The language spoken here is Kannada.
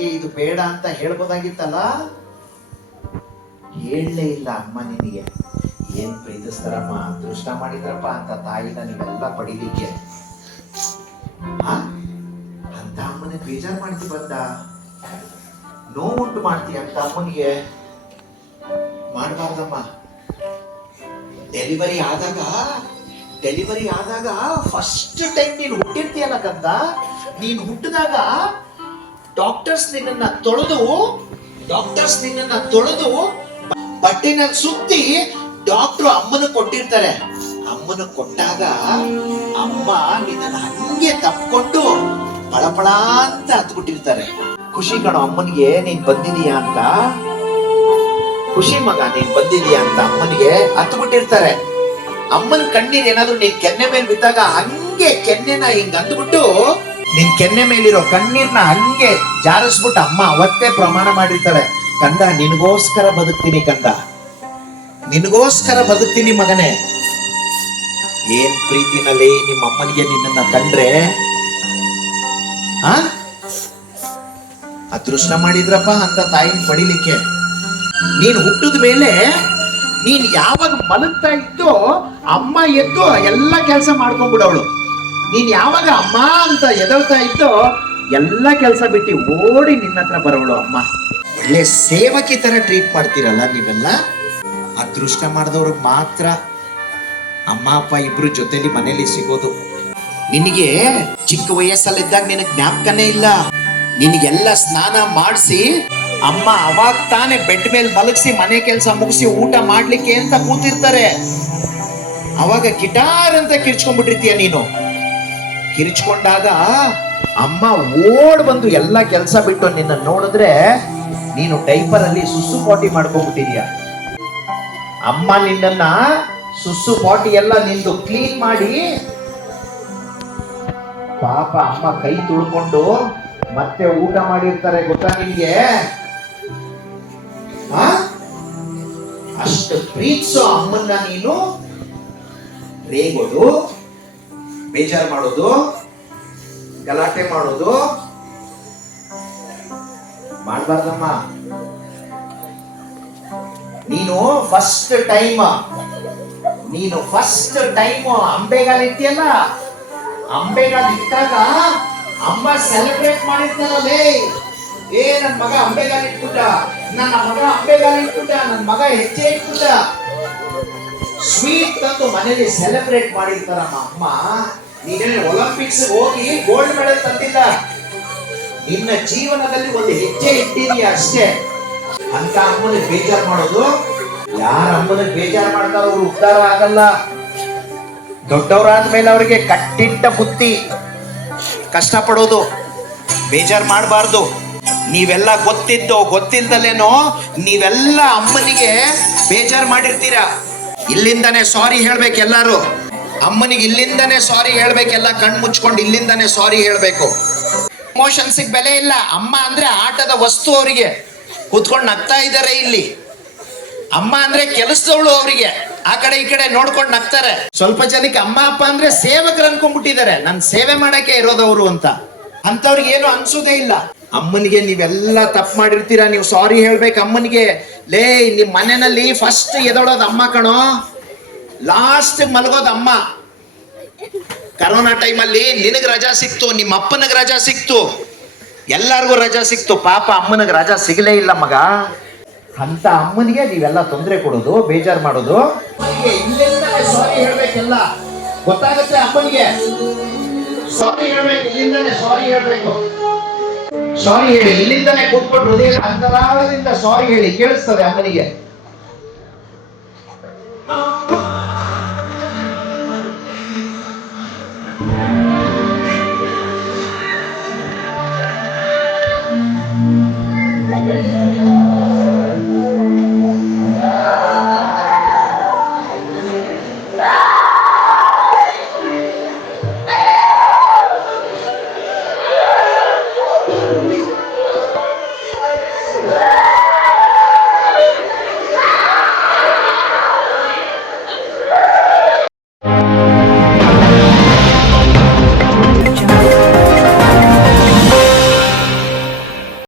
ಇದು ಬೇಡ ಅಂತ ಹೇಳ್ಬೋದಾಗಿತ್ತಲ್ಲ, ಹೇಳಲೇ ಇಲ್ಲ ಅಮ್ಮ. ನಿನಗೆ ಏನ್ ಪ್ರೀತಿಸ್ತಾರಮ್ಮ, ಅದೃಷ್ಟ ಮಾಡಿದ್ರಪ್ಪ ಅಂತ ತಾಯಿನ ನೀವೆಲ್ಲ ಪಡಿಲಿಕ್ಕೆ. ಅಂತ ಅಮ್ಮನ ಬೇಜಾರು ಮಾಡ್ತಿ ಬಂದ, ನೋವುಂಟು ಮಾಡ್ತಿ ಅಂತ ಅಮ್ಮನಿಗೆ. ಮಾಡಬಾರ್ದಮ್ಮ. ಡೆಲಿವರಿ ಆದಾಗ ಫಸ್ಟ್ ಟೈಮ್ ನೀನು ಹುಟ್ಟಿರ್ತೀಯಲ್ಲ ಕಂದ, ನೀನು ಹುಟ್ಟಿದಾಗ ಡಾಕ್ಟರ್ಸ್ ನಿನ್ನನ್ನ ತೊಳೆದು ಬಟ್ಟೆನಲ್ಲಿ ಸುತ್ತಿ ಡಾಕ್ಟ್ರು ಅಮ್ಮನ ಕೊಟ್ಟಿರ್ತಾರೆ. ಅಮ್ಮನ ಕೊಟ್ಟಾಗ ಅಮ್ಮ ನಿನ್ನನ್ನು ಹಂಗೆ ತಪ್ಕೊಂಡು ಪಳಪಳ ಅಂತ ಹತ್ಬಿಟ್ಟಿರ್ತಾರೆ. ಖುಷಿ ಕಣೋ ಅಮ್ಮನಿಗೆ ನೀನ್ ಬಂದಿದೀಯಾ ಅಂತ, ಖುಷಿ ಮಗ ನೀನ್ ಬಂದಿದೀಯಾ ಅಂತ ಅಮ್ಮನಿಗೆ ಹತ್ಬಿಟ್ಟಿರ್ತಾರೆ. ಅಮ್ಮನ ಕಣ್ಣೀರ್ ಏನಾದ್ರು ನೀನ್ ಕೆನ್ನೆ ಮೇಲೆ ಬಿದ್ದಾಗ ಹಂಗೆ ಕೆನ್ನೆನ ಹಿಂಗ್ ಅಂದ್ಬಿಟ್ಟು ನಿನ್ ಕೆನ್ನೆ ಮೇಲಿರೋ ಕಣ್ಣೀರ್ನ ಹಂಗೆ ಜಾರಿಸ್ಬಿಟ್ಟು ಅಮ್ಮ ಅವತ್ತೇ ಪ್ರಮಾಣ ಮಾಡಿರ್ತಾಳೆ, ಕಂದ ನಿನಗೋಸ್ಕರ ಬದುಕ್ತೀನಿ, ಕಂದ ನಿನಗೋಸ್ಕರ ಬದುಕ್ತೀನಿ ಮಗನೇ. ಏನ್ ಪ್ರೀತಿನಲ್ಲಿ ನಿಮ್ಮ ಅಮ್ಮನಿಗೆ ನಿನ್ನನ್ನ ಕಂಡ್ರೆ ಅದೃಷ್ಟ ಮಾಡಿದ್ರಪ್ಪ ಅಂತ ತಾಯಿನ ಪಡಿಲಿಕ್ಕೆ. ನೀನ್ ಹುಟ್ಟಿದ ಮೇಲೆ ನೀನ್ ಯಾವಾಗ ಮಲಗ್ತಾ ಇದ್ದೋ ಅಮ್ಮ ಎದ್ದು ಎಲ್ಲ ಕೆಲಸ ಮಾಡ್ಕೊಂಡ್ಬಿಡವಳು. ನೀನ್ ಯಾವಾಗ ಅಮ್ಮ ಅಂತ ಎದಳ್ತಾ ಇದ್ದೋ ಎಲ್ಲ ಕೆಲಸ ಬಿಟ್ಟು ಓಡಿ ನಿನ್ನ ಹತ್ರ ಬರೋಳು ಅಮ್ಮ. ಒಳ್ಳೆ ಸೇವಕಿ ತರ ಟ್ರೀಟ್ ಮಾಡ್ತೀರಲ್ಲ ನೀವೆಲ್ಲ. ಅದೃಷ್ಟ ಮಾಡಿದವ್ರಿಗೆ ಮಾತ್ರ ಅಮ್ಮ ಅಪ್ಪ ಇಬ್ರು ಜೊತೆಲಿ ಮನೇಲಿ ಸಿಗೋದು. ನಿನಗೆ ಚಿಕ್ಕ ವಯಸ್ಸಲ್ಲಿದ್ದಾಗ ನಿನಗೆ ಜ್ಞಾಪಕನೇ ಇಲ್ಲ. ನಿನಗೆಲ್ಲ ಸ್ನಾನ ಮಾಡಿಸಿ ಅಮ್ಮ ಅವಾಗ ತಾನೇ ಬೆಡ್ ಮೇಲೆ ಮಲಗಿಸಿ ಮನೆ ಕೆಲಸ ಮುಗಿಸಿ ಊಟ ಮಾಡ್ಲಿಕ್ಕೆ ಅಂತ ಕೂತಿರ್ತಾರೆ. ಅವಾಗ ಗಿಟಾರ್ ಅಂತ ಕಿರ್ಚ್ಕೊಂಡ್ಬಿಟ್ಟಿರ್ತೀಯ ನೀನು. ಕಿರ್ಚ್ಕೊಂಡಾಗ ಅಮ್ಮ ಓಡ್ ಬಂದು ಎಲ್ಲ ಕೆಲಸ ಬಿಟ್ಟು ನಿನ್ನ ನೋಡಿದ್ರೆ ನೀನು ಡೈಪರ್ ಅಲ್ಲಿ ಸುಸು ಪಾಟಿ ಮಾಡ್ಕೊಂಡ್ಬಿಟ್ಟಿದೀಯ. ಅಮ್ಮ ನಿನ್ನನ್ನ ಸುಸು ಪಾಟಿ ಎಲ್ಲ ನಿಂದು ಕ್ಲೀನ್ ಮಾಡಿ ಪಾಪ ಅಮ್ಮ ಕೈ ತುಳ್ಕೊಂಡು ಮತ್ತೆ ಊಟ ಮಾಡಿರ್ತಾರೆ. ಗೊತ್ತಾ ನಿನ್ಗೆ? ಅಷ್ಟು ಪ್ರೀತಿಸೋ ಅಮ್ಮನ್ನ ನೀನು ರೇಗೋದು, ಬೇಜಾರು ಮಾಡೋದು, ಗಲಾಟೆ ಮಾಡೋದು ಮಾಡಬಾರ್ದಮ್ಮ. ನೀನು ಫಸ್ಟ್ ಟೈಮ್ ಅಂಬೆಗಾಲ ಇಟ್ಟಿಯಲ್ಲ, ಅಂಬೆಗಾಲ ಇಟ್ಟಾಗ ಅಮ್ಮ ಸೆಲೆಬ್ರೇಟ್ ಮಾಡಿರ್ತಾರಲ್ಲೇ, ನನ್ ಮಗ ಅಂಬೆಗಾಲ ಇಟ್ಬಿಟ್ಟ, ನನ್ನ ಮಗ ಹೆಜ್ಜೆ ಇಟ್ಬಿಟ್ಟ, ಸ್ವೀಟ್ ತಂದು ಮನೇಲಿ ಸೆಲೆಬ್ರೇಟ್ ಮಾಡಿರ್ತಾರಮ್ಮ ಅಮ್ಮ. ನೀನೇನು ಒಲಿಂಪಿಕ್ಸ್ ಹೋಗಿ ಗೋಲ್ಡ್ ಮೆಡಲ್ ತಂದಿಲ್ಲ, ನಿನ್ನ ಜೀವನದಲ್ಲಿ ಒಂದು ಹೆಜ್ಜೆ ಇಟ್ಟಿದೀಯ ಅಷ್ಟೇ. ಅಂತ ಅಮ್ಮನಿಗೆ ಬೇಜಾರು ಮಾಡೋದು. ಯಾರ ಅಮ್ಮನಿಗೆ ಬೇಜಾರು ಮಾಡ್ತಾರೋ ಅವ್ರು ಉದ್ಧಾರ ಆಗಲ್ಲ. ದೊಡ್ಡವರಾದ್ಮೇಲೆ ಅವ್ರಿಗೆ ಕಟ್ಟಿಟ್ಟ ಬುತ್ತಿ, ಕಷ್ಟ ಪಡೋದು, ಬೇಜಾರು ಮಾಡಬಾರ್ದು. ನೀವೆಲ್ಲ ಗೊತ್ತಿಲ್ದಲೇನೋ ನೀವೆಲ್ಲ ಅಮ್ಮನಿಗೆ ಬೇಜಾರು ಮಾಡಿರ್ತೀರಾ. ಇಲ್ಲಿಂದಾನೆ ಸಾರಿ ಹೇಳ್ಬೇಕು ಎಲ್ಲಾರು. ಅಮ್ಮನಿಗೆ ಇಲ್ಲಿಂದಾನೆ ಸಾರಿ ಹೇಳ್ಬೇಕೆಲ್ಲ, ಕಣ್ ಮುಚ್ಕೊಂಡು ಇಲ್ಲಿಂದಾನೆ ಸಾರಿ ಹೇಳ್ಬೇಕು. ಇಮೋಷನ್ಸ್ ಬೆಲೆ ಇಲ್ಲ. ಅಮ್ಮ ಅಂದ್ರೆ ಆಟದ ವಸ್ತು. ಅವರಿಗೆ ಕೂತ್ಕೊಂಡು ನಗ್ತಾ ಇದ್ದಾರೆ ಇಲ್ಲಿ. ಅಮ್ಮ ಅಂದ್ರೆ ಕೆಲಸದವಳು, ಅವರಿಗೆ ಆ ಕಡೆ ಈ ಕಡೆ ನೋಡ್ಕೊಂಡು ನಗ್ತಾರೆ. ಸ್ವಲ್ಪ ಜನಕ್ಕೆ ಅಮ್ಮ ಅಪ್ಪ ಅಂದ್ರೆ ಸೇವಕರು ಅನ್ಕೊಂಡ್ಬಿಟ್ಟಿದ್ದಾರೆ, ನನ್ ಸೇವೆ ಮಾಡಕ್ಕೆ ಇರೋದವ್ರು ಅಂತ. ಅಂತವ್ರಿಗೆ ಏನು ಅನ್ಸೋದೇ ಇಲ್ಲ. ಅಮ್ಮನಿಗೆ ನೀವೆಲ್ಲ ತಪ್ಪು ಮಾಡಿರ್ತೀರಾ, ನೀವು ಸಾರಿ ಹೇಳ್ಬೇಕು ಅಮ್ಮನಿಗೆ. ನಿಮ್ ಮನೆಯಲ್ಲಿ ಫಸ್ಟ್ ಎದೋಳೋದು ಅಮ್ಮ ಕಣೋ, ಲಾಸ್ಟ್ ಮಲಗೋದು ಅಮ್ಮ. ಕರೋನಾ ಟೈಮಲ್ಲಿ ನಿನಗ್ ರಜಾ ಸಿಕ್ತು, ನಿಮ್ಮ ಅಪ್ಪನಿಗೆ ರಜಾ ಸಿಕ್ತು, ಎಲ್ಲಾರ್ಗು ರಜಾ ಸಿಕ್ತು. ಪಾಪ ಅಮ್ಮನಿಗೆ ರಜಾ ಸಿಗಲೇ ಇಲ್ಲ ಮಗ. ಅಂತ ಅಮ್ಮನಿಗೆ ನೀವೆಲ್ಲ ತೊಂದರೆ ಕೊಡೋದು, ಬೇಜಾರು ಮಾಡೋದು. ಇಲ್ಲಿಂದಾನೆ ಸಾರಿ ಹೇಳ್ಬೇಕೆಲ್ಲ, ಗೊತ್ತಾಗುತ್ತೆ ಅಮ್ಮನಿಗೆ. ಸಾರಿ ಹೇಳ್ಬೇಕು, ಇಲ್ಲಿಂದಾನೆ ಸಾರಿ ಹೇಳ್ಬೇಕು. ಸಾರಿ ಹೇಳಿ, ಇಲ್ಲಿಂದಾನೆ ಕೂತ್ಕೊಂಡು ಹೃದಯ ಅಂತರಾಳದಿಂದ ಸಾರಿ ಹೇಳಿ, ಕೇಳಿಸ್ತದೆ ಅಮ್ಮನಿಗೆ.